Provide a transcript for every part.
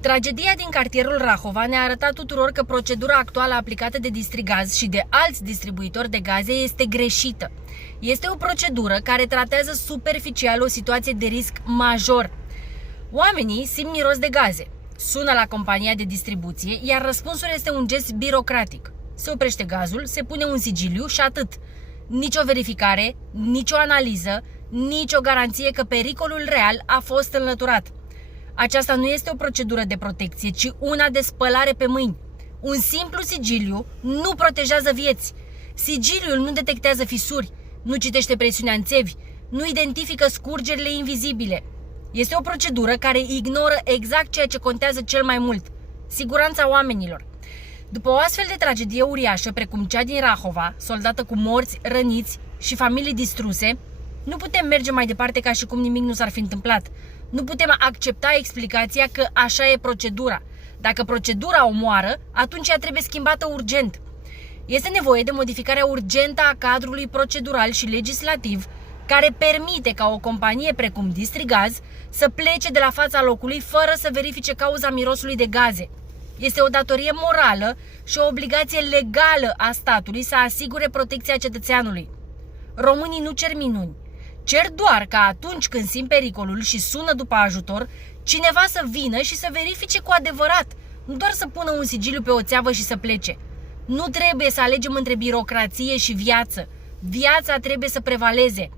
Tragedia din cartierul Rahova ne-a arătat tuturor că procedura actuală aplicată de Distrigaz și de alți distribuitori de gaze este greșită. Este o procedură care tratează superficial o situație de risc major. Oamenii simt miros de gaze, sună la compania de distribuție, iar răspunsul este un gest birocratic. Se oprește gazul, se pune un sigiliu și atât. Nicio verificare, nicio analiză, nicio garanție că pericolul real a fost înlăturat. Aceasta nu este o procedură de protecție, ci una de spălare pe mâini. Un simplu sigiliu nu protejează vieți. Sigiliul nu detectează fisuri, nu citește presiunea în țevi, nu identifică scurgerile invizibile. Este o procedură care ignoră exact ceea ce contează cel mai mult: siguranța oamenilor. După o astfel de tragedie uriașă, precum cea din Rahova, soldată cu morți, răniți și familii distruse, nu putem merge mai departe ca și cum nimic nu s-ar fi întâmplat. Nu putem accepta explicația că așa e procedura. Dacă procedura omoară, atunci ea trebuie schimbată urgent. Este nevoie de modificarea urgentă a cadrului procedural și legislativ care permite ca o companie precum Distrigaz să plece de la fața locului fără să verifice cauza mirosului de gaze. Este o datorie morală și o obligație legală a statului să asigure protecția cetățeanului. Românii nu cer minuni. Cer doar ca atunci când simt pericolul și sună după ajutor, cineva să vină și să verifice cu adevărat, nu doar să pună un sigiliu pe o țeavă și să plece. Nu trebuie să alegem între birocrație și viață. Viața trebuie să prevaleze.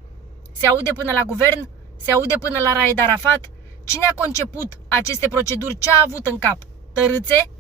Se aude până la guvern? Se aude până la Raed Arafat? Cine a conceput aceste proceduri? Ce a avut în cap? Tărâțe?